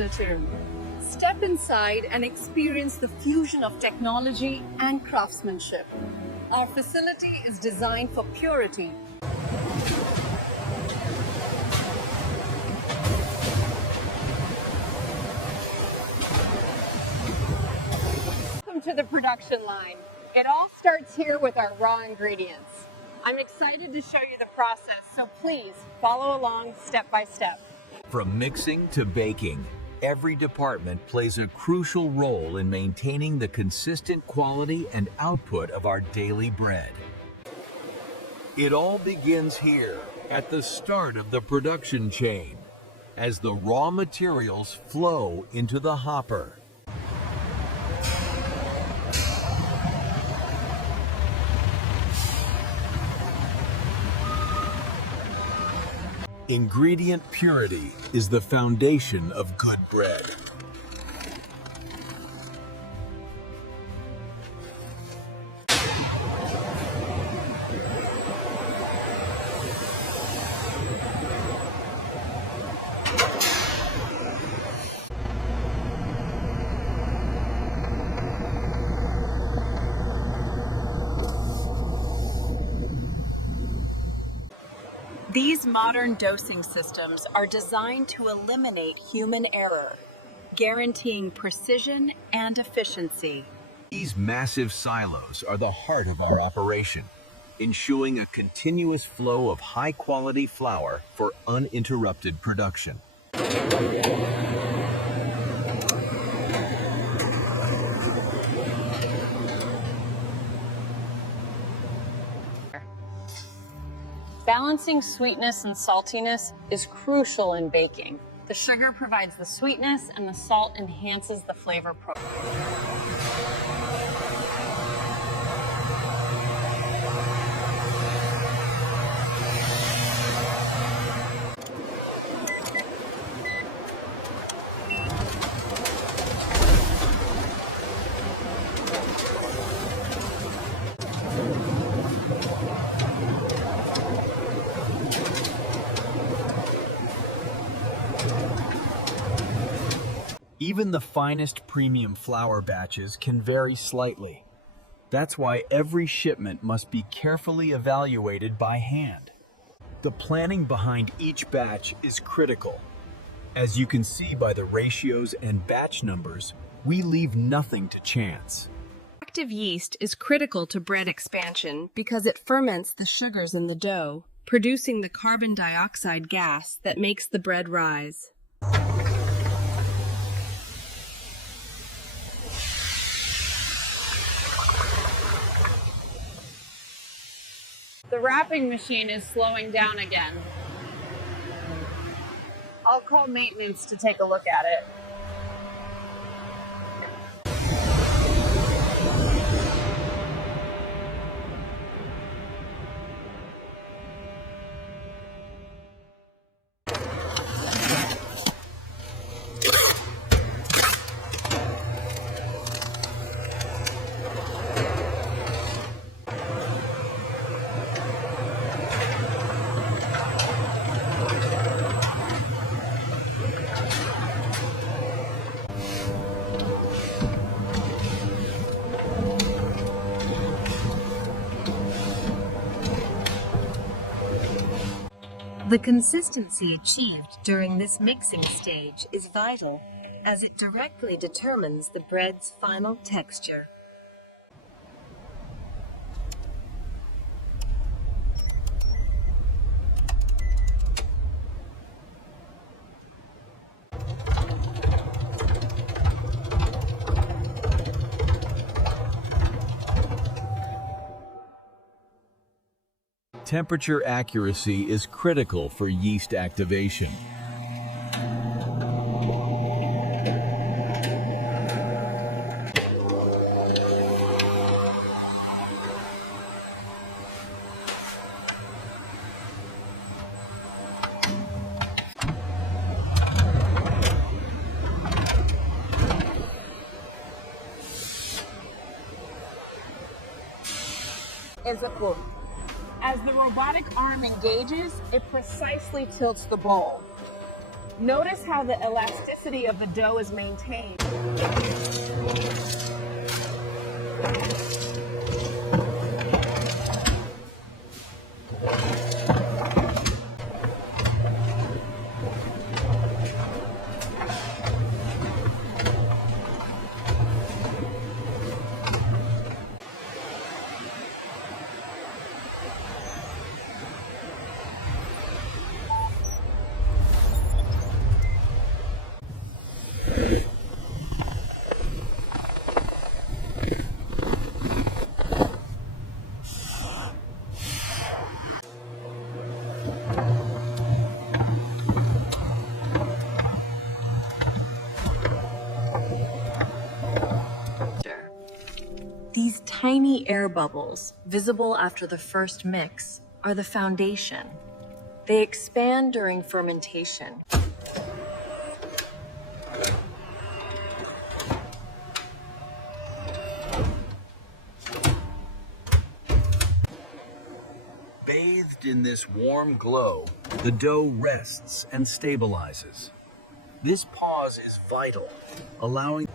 Institute. Step inside and experience the fusion of technology and craftsmanship. Our facility is designed for purity. Welcome to the production line. It all starts here with our raw ingredients. I'm excited to show you the process, so please follow along step by step. From mixing to baking, every department plays a crucial role in maintaining the consistent quality and output of our daily bread. It all begins here, at the start of the production chain, as the raw materials flow into the hopper. Ingredient purity is the foundation of good bread. These modern dosing systems are designed to eliminate human error, guaranteeing precision and efficiency. These massive silos are the heart of our operation, ensuring a continuous flow of high-quality flour for uninterrupted production. Balancing sweetness and saltiness is crucial in baking. The sugar provides the sweetness and the salt enhances the flavor profile. Even the finest premium flour batches can vary slightly. That's why every shipment must be carefully evaluated by hand. The planning behind each batch is critical. As you can see by the ratios and batch numbers, we leave nothing to chance. Active yeast is critical to bread expansion because it ferments the sugars in the dough, producing the carbon dioxide gas that makes the bread rise. The wrapping machine is slowing down again. I'll call maintenance to take a look at it. The consistency achieved during this mixing stage is vital, as it directly determines the bread's final texture. Temperature accuracy is critical for yeast activation. As the robotic arm engages, it precisely tilts the bowl. Notice how the elasticity of the dough is maintained. These tiny air bubbles, visible after the first mix, are the foundation. They expand during fermentation. Bathed in this warm glow, the dough rests and stabilizes. This pause is vital, allowing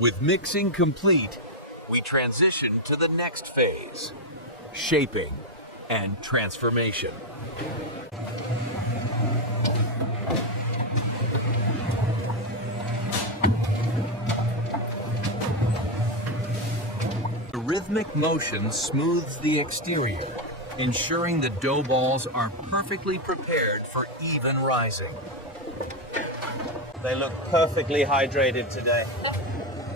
With mixing complete, we transition to the next phase, shaping and transformation. The rhythmic motion smooths the exterior, ensuring the dough balls are perfectly prepared for even rising. They look perfectly hydrated today.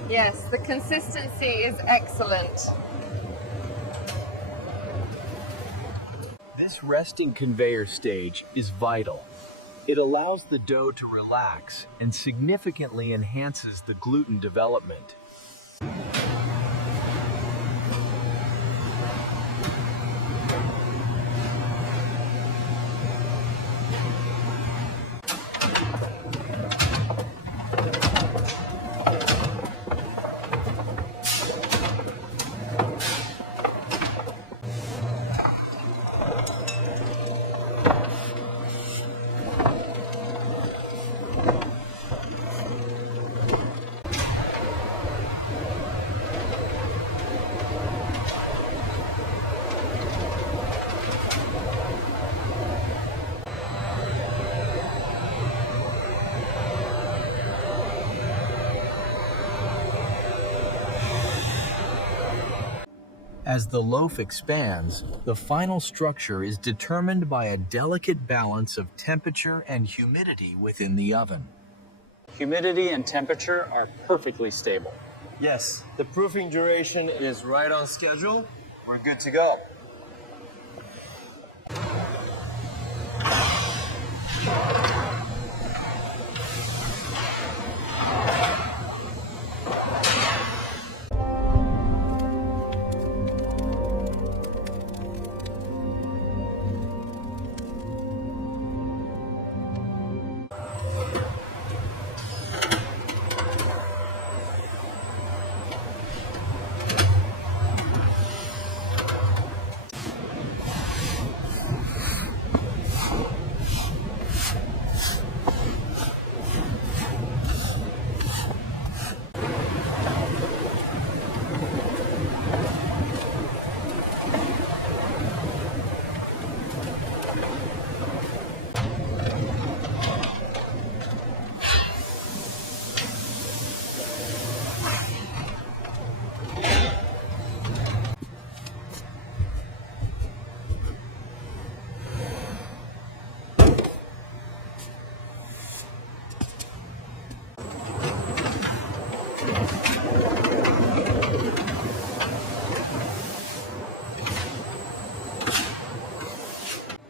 Yes, the consistency is excellent. This resting conveyor stage is vital. It allows the dough to relax and significantly enhances the gluten development. As the loaf expands, the final structure is determined by a delicate balance of temperature and humidity within the oven. Humidity and temperature are perfectly stable. Yes, the proofing duration is right on schedule. We're good to go.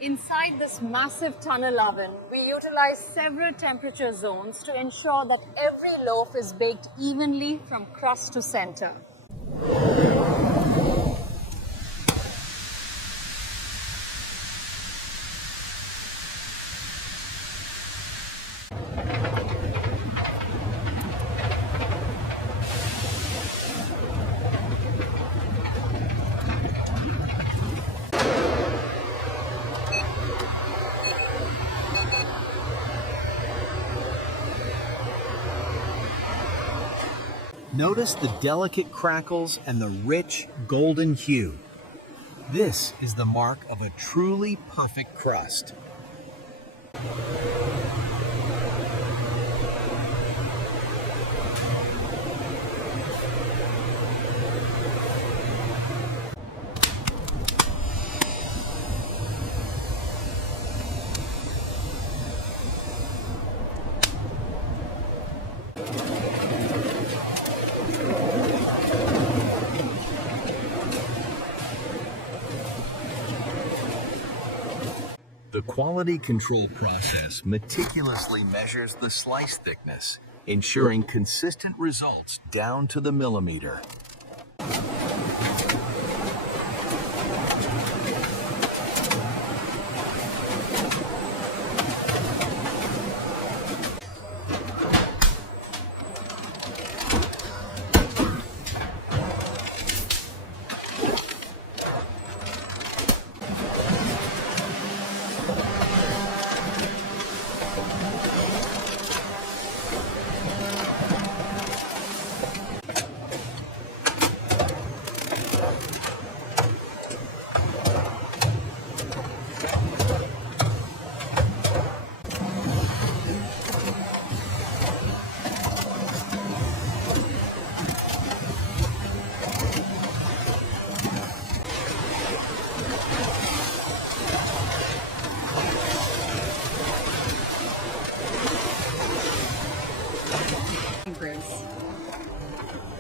Inside Inside this massive tunnel oven, we utilize several temperature zones to ensure that every loaf is baked evenly from crust to center. Notice the delicate crackles and the rich golden hue. This is the mark of a truly perfect crust. The quality control process meticulously measures the slice thickness, ensuring consistent results down to the millimeter.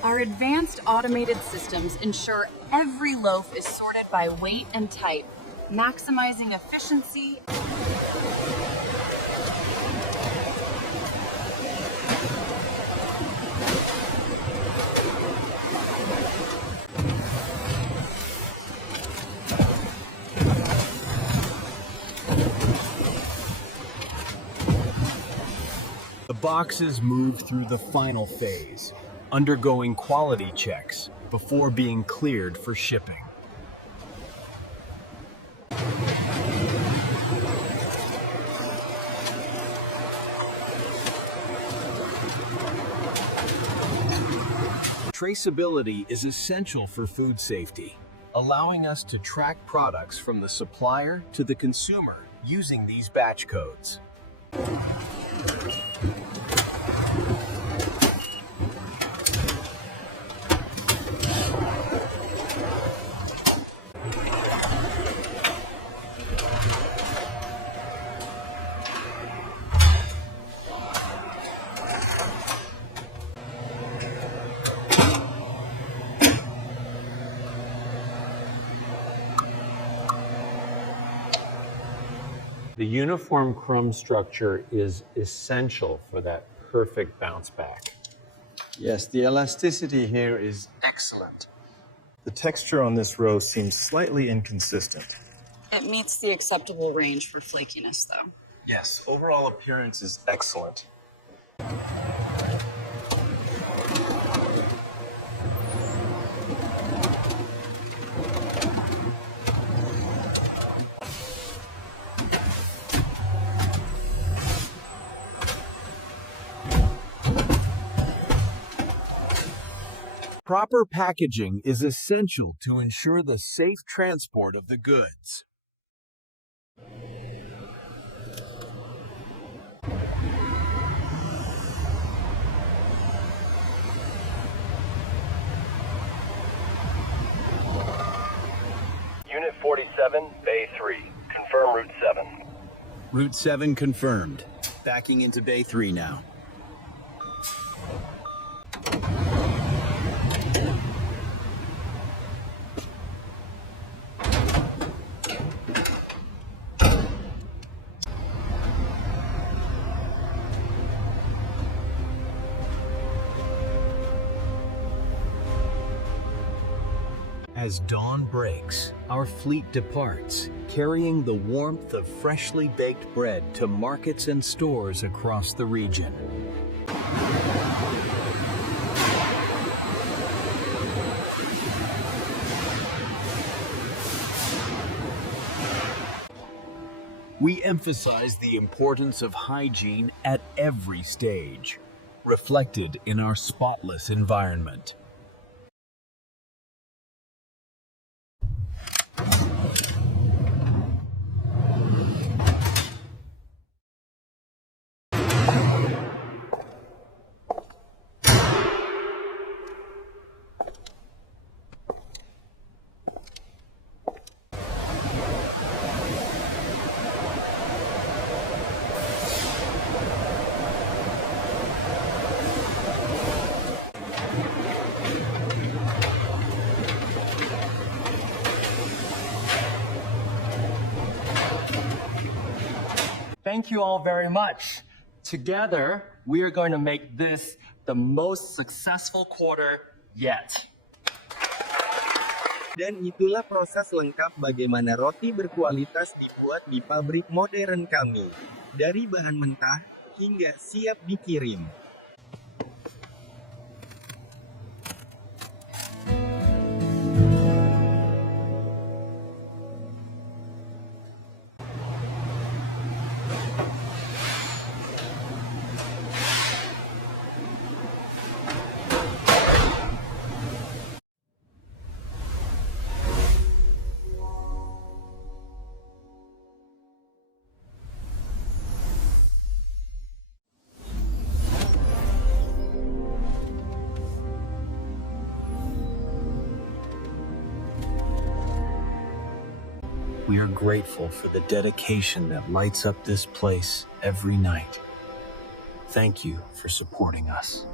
Our advanced automated systems ensure every loaf is sorted by weight and type, maximizing efficiency. The boxes move through the final phase, undergoing quality checks before being cleared for shipping. Traceability is essential for food safety, allowing us to track products from the supplier to the consumer using these batch codes. The uniform crumb structure is essential for that perfect bounce back. Yes, the elasticity here is excellent. The texture on this row seems slightly inconsistent. It meets the acceptable range for flakiness, though. Yes, overall appearance is excellent. Proper packaging is essential to ensure the safe transport of the goods. Unit 47, Bay 3. Confirm Route 7. Route 7 confirmed. Backing into Bay 3 now. As dawn breaks, our fleet departs, carrying the warmth of freshly baked bread to markets and stores across the region. We emphasize the importance of hygiene at every stage, reflected in our spotless environment. Thank you all very much. Together, we are going to make this the most successful quarter yet. Dan itulah proses lengkap bagaimana roti berkualitas dibuat di pabrik modern kami. Dari bahan mentah, hingga siap dikirim. We are grateful for the dedication that lights up this place every night. Thank you for supporting us.